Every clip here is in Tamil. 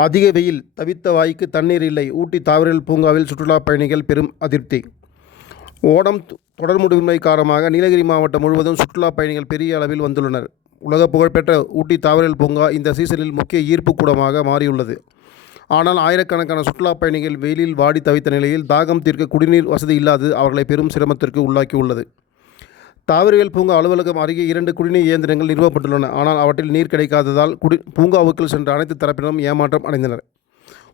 அதிக வெயில் தவித்த வாய்க்கு தண்ணீர் இல்லை. ஊட்டி தாவரல் பூங்காவில் சுற்றுலாப் பயணிகள் பெரும் அதிருப்தி. ஓடம் தொ- தொடர் முடிவின்மை காரணமாக நீலகிரி மாவட்டம் முழுவதும் சுற்றுலாப் பயணிகள் பெரிய அளவில் வந்துள்ளனர். உலக புகழ்பெற்ற ஊட்டி தாவரல் பூங்கா இந்த சீசனில் முக்கிய ஈர்ப்பு கூடமாக மாறியுள்ளது. ஆனால் ஆயிரக்கணக்கான சுற்றுலா பயணிகள் வெயிலில் வாடி தவித்த நிலையில் தாகம் தீர்க்க குடிநீர் வசதி இல்லாது அவர்களை பெரும் சிரமத்திற்கு உள்ளாக்கியுள்ளது. தாவரவியல் பூங்கா அலுவலகம் அருகே இரண்டு குடிநீர் இயந்திரங்கள் நிறுவப்பட்டுள்ளன. ஆனால் அவற்றில் நீர் கிடைக்காததால் குடி பூங்காவுக்குள் சென்ற அனைத்து தரப்பினரும் ஏமாற்றம் அடைந்தனர்.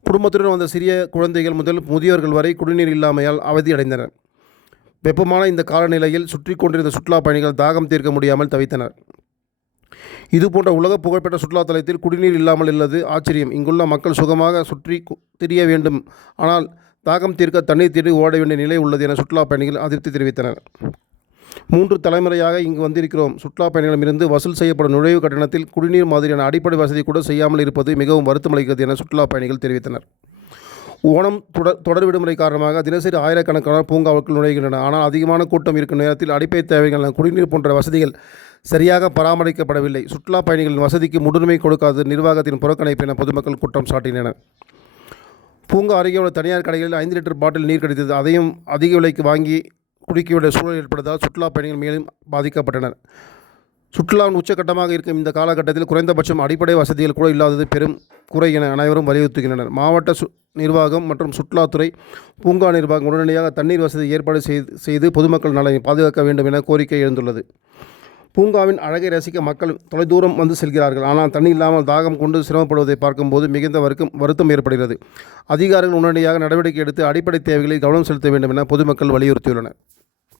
குடும்பத்துடன் வந்த சிறிய குழந்தைகள் முதல் முதியோர்கள் வரை குடிநீர் இல்லாமையால் அவதியடைந்தனர் வெப்பமான இந்த காலநிலையில் சுற்றி கொண்டிருந்த சுற்றுலா பயணிகள் தாகம் தீர்க்க முடியாமல் தவித்தனர். இதுபோன்ற உலக புகழ்பெற்ற சுற்றுலா தலத்தில் குடிநீர் இல்லாமல் உள்ளது ஆச்சரியம். இங்குள்ள மக்கள் சுகமாக சுற்றி திரிய வேண்டும். ஆனால் தாகம் தீர்க்க தண்ணீர் தேடி ஓட வேண்டிய நிலை உள்ளது என சுற்றுலா பயணிகள் அதிருப்தி தெரிவித்தனர். மூன்று தலைமுறையாக இங்கு வந்திருக்கிறோம். சுற்றுலா பயணிகளிடமிருந்து வசூல் செய்யப்படும் நுழைவு கட்டணத்தில் குடிநீர் மாதிரியான அடிப்படை வசதி கூட செய்யாமல் இருப்பது மிகவும் வருத்தமளிக்கிறது என சுற்றுலா பயணிகள் தெரிவித்தனர். ஓணம் தொடர் தொடர் விடுமுறை காரணமாக தினசரி ஆயிரக்கணக்கான பூங்காவுக்குள் நுழைகின்றன ஆனால் அதிகமான கூட்டம் இருக்கும் நேரத்தில் அடிப்படை தேவைகள் குடிநீர் போன்ற வசதிகள் சரியாக பராமரிக்கப்படவில்லை. சுற்றுலா பயணிகளின் வசதிக்கு முன்னுரிமை கொடுக்காது நிர்வாகத்தின் புறக்கணிப்பு என பொதுமக்கள் குற்றம் சாட்டினர். பூங்கா அருகே உள்ள தனியார் கடைகளில் ஐந்து லிட்டர் பாட்டில் நீர் கிடைத்தது. அதையும் அதிக விலைக்கு வாங்கி குடிக்க வேண்டிய சூழல் ஏற்பட்டதால் சுற்றுலா பயணிகள் மேலும் பாதிக்கப்பட்டனர். சுற்றுலாவின் உச்சக்கட்டமாக இருக்கும் இந்த காலகட்டத்தில் குறைந்தபட்சம் அடிப்படை வசதிகள் கூட இல்லாதது பெரும் குறை என அனைவரும் வலியுறுத்துகின்றனர். மாவட்ட சு நிர்வாகம் மற்றும் சுற்றுலாத்துறை பூங்கா நிர்வாகம் உடனடியாக தண்ணீர் வசதி ஏற்பாடு செய்து செய்து பொதுமக்கள் நலனை பாதுகாக்க வேண்டும் என கோரிக்கை எழுந்துள்ளது. பூங்காவின் அழகை ரசிக்க மக்கள் தொலைதூரம் வந்து செல்கிறார்கள். ஆனால் தண்ணி இல்லாமல் தாகம் கொண்டு சிரமப்படுவதை பார்க்கும்போது மிகுந்த வருக்கம் வருத்தம் ஏற்படுகிறது. அதிகாரிகள் உடனடியாக நடவடிக்கை எடுத்து அடிப்படை தேவைகளில் கவனம் செலுத்த வேண்டும் என பொதுமக்கள் வலியுறுத்தியுள்ளனர்.